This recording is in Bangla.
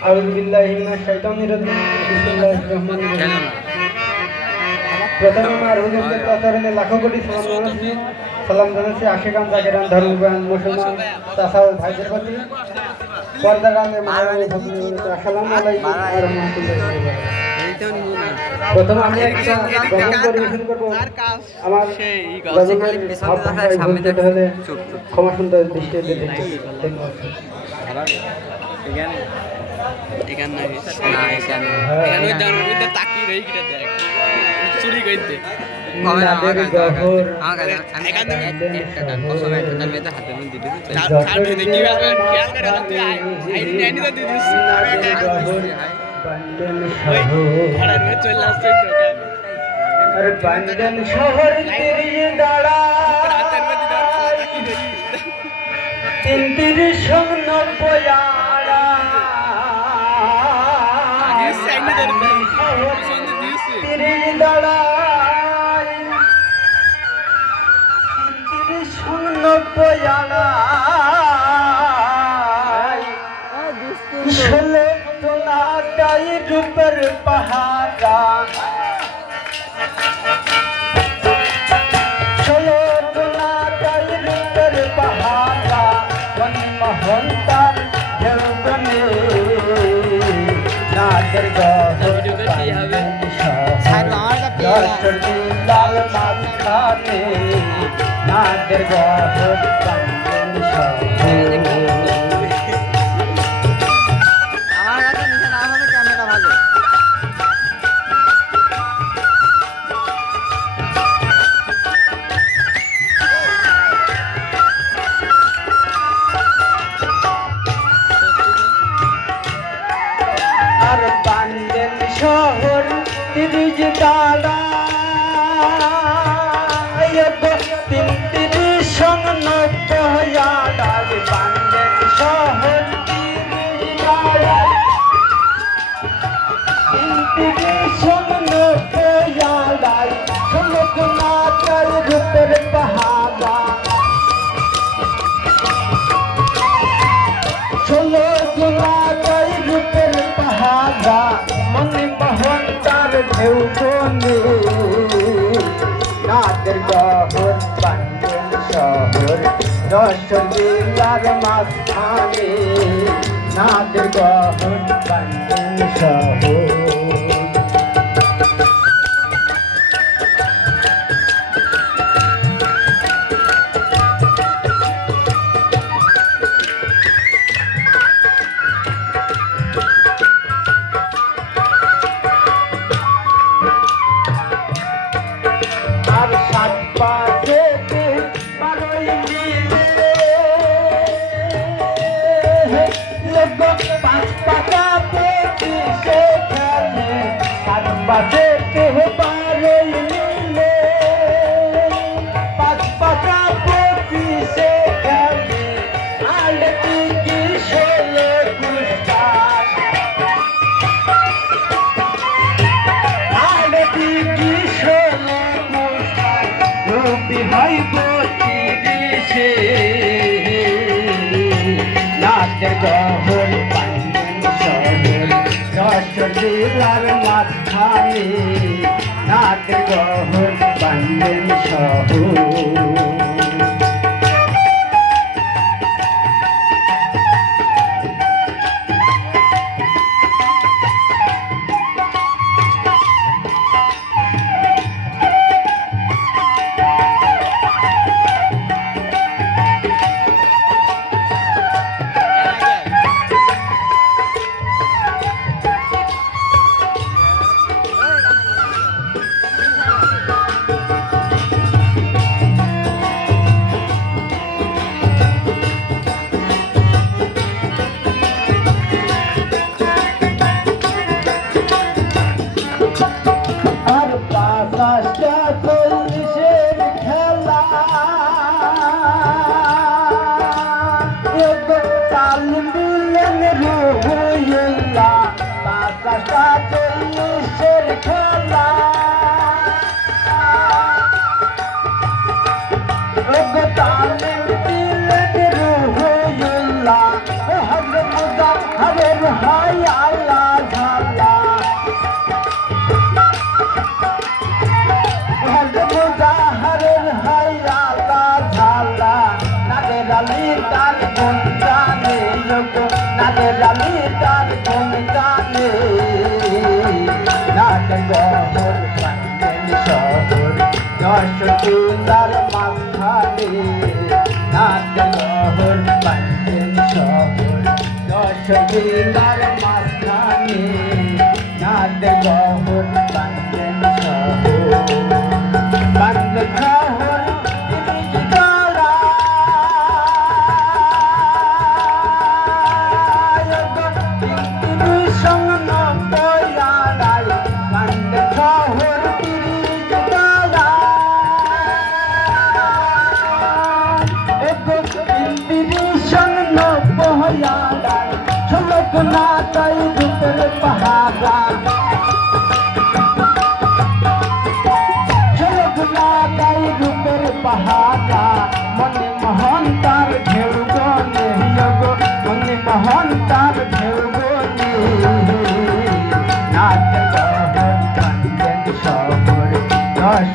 আউযু বিল্লাহি মিনাশ শাইতানির রাজিম বিসমিল্লাহির রহমানির রহিম প্রথমে মার হুজুরদের তাসারুনে লাখো কোটি সালাম জানাচ্ছি আশিকান জাকিরান ধর্মপ্রাণ মুসলমান চাচা ও ভাইদের প্রতি পর্দাগামে মায়ের আসসালামু আলাইকুম ওয়া রাহমাতুল্লাহি ওয়া বারাকাতুহু। প্রথমে আমি একটা গজল পরিবেশন করব। আমার গজলের সামনে হলে ক্ষমা সুন্দর দৃষ্টিতে দেখতে এখানে তাকি রই কিটা দেখ চুরি কইতে বান্ডন শহর দাঁড়া ৩৯ রূপের পাহাড়া চলো তোনাটাই রূপের পাহাড়া মনমোহন তার ঢেউবনে নাদের লাল মাঝখানে নাদের গহর আর বান্ডেল শহর ৩০ দাঁড়া ৩৯ আড়াল বান্ডেল শহর ৩০ দাঁড়া ৩৯ আড়াল সমুদ্র রূপের পাহাড়া রূপের পাহাড়া মনে মোহন তার ঢেউ বনে নাদের গহর বান্ডেল শহর রসগোল্লার মাঝখানে নাদের গহর বান্ডেল শহর আর সাত পাশে বারোই মিলে লোক পাঁচ পাতা পঁচিশে খেলে সাত পাশে বারোই মিলে পাঁচ পাতা পঁচিশে খেলে আর কি ষোলো পুরস্কার আর কি ষোলো বিহাই বসে নাদের গহর বান্ডেল শহর রসগোল্লার মাঝখানে নাদের গহর বান্ডেল শহর তার কোন গানে নাট গহর পাইলেন শহর দশটিলার মাঝখানে নাট গহর পাইলেন শহর দশটিলার মাঝখানে নাট গহর পাইলেন শহর বাংল শহর রূপের পাহাড়া রূপের পাহাড়া মনে মোহন তার ঢেউ গনে মনে মোহন তার ঢেউ গনে নাচ গহর পাইলেন শহর দশ